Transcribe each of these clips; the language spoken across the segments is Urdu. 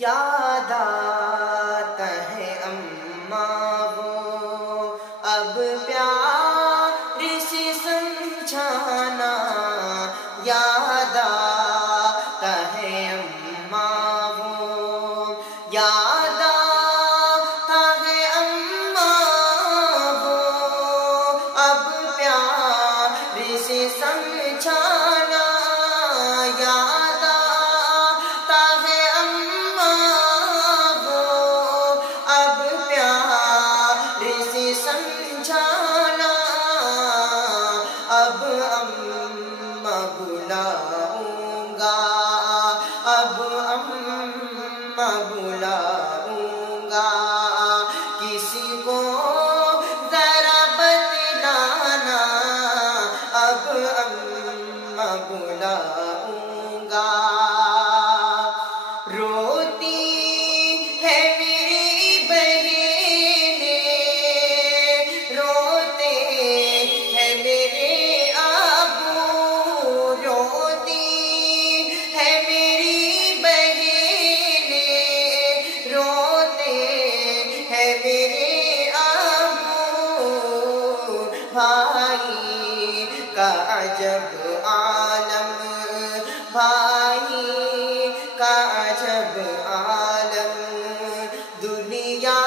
یاد آتا ہے اماں وہ اب پیار سے سمجھانا، یاد آتا ہے اماں وہ، یاد آتا ہے اماں وہ اب پیار سے سمجھانا، یاد آتا ہے اماں وہ اب پیار سے سمجھانا، اب اماں بلاؤں گا، اب اماں بلاؤں گا، کسی کو ذرا بتلانا، اب اماں بلاؤں گا۔ روتی ہے میری بہنیں، روتے ہیں میرے ابو، روتی ہے میری بہنیں، روتے ہیں میرے ابو، بھائی کا عجب عالم، بھائی کا عجب عالم، دنیا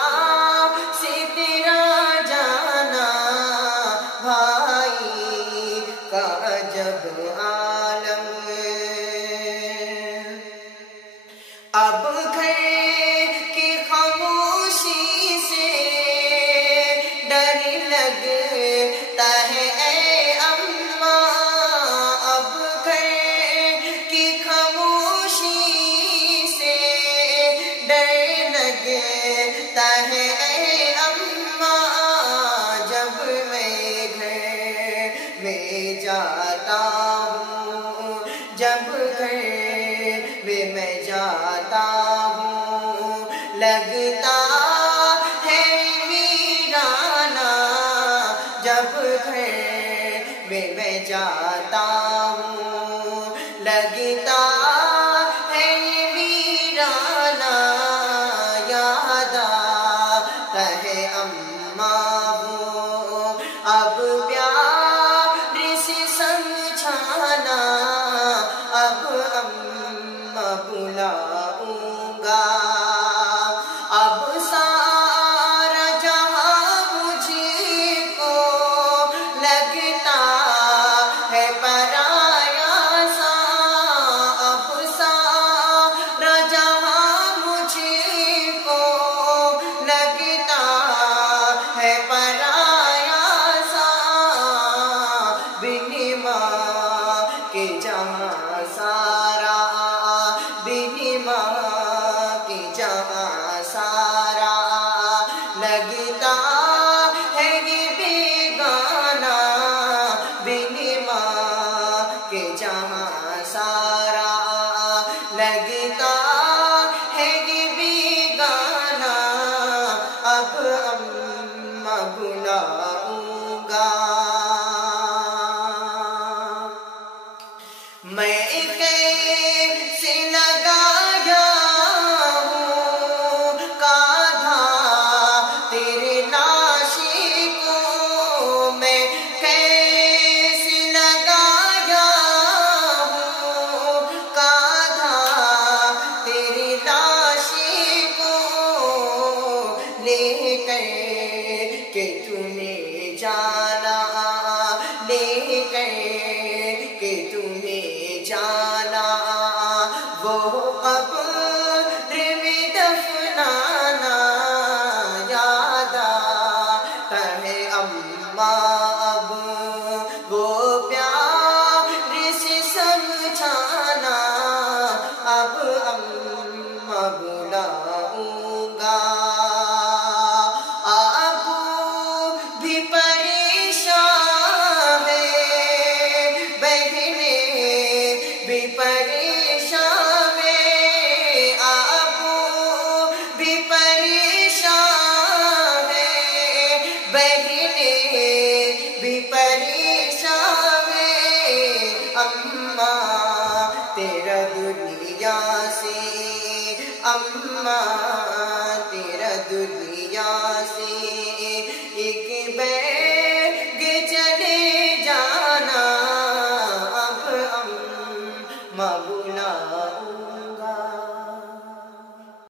سے تیرا جانا، بھائی کا عجب عالم۔ اب گھر کی خاموشی سے ڈر لگتا ہے اے اماں، اب گھر کی خاموشی سے ڈر لگتا ہے اے اماں، جب میں گھر میں جاتا ہوں، جب گھر میں جاتا ہوں، لگتا ہے ویرانہ، جب گھر میں جاتا ہوں، لگتا ہے ویرانہ، یاد آتا ہے اماں وہ اب پیار سے سمجھانا، اب اماں بلاؤں گا، اب سارا جہاں مجھے کو لگتا ہے پرایا سا، اب سارا جہاں مجھے کو لگتا ہے پرایا سا، بن ماں کے جہاں سارا، بن ماں کے اماں تیرا دنیا سے ایک بیگ چلے جانا، اب اماں بلاؤ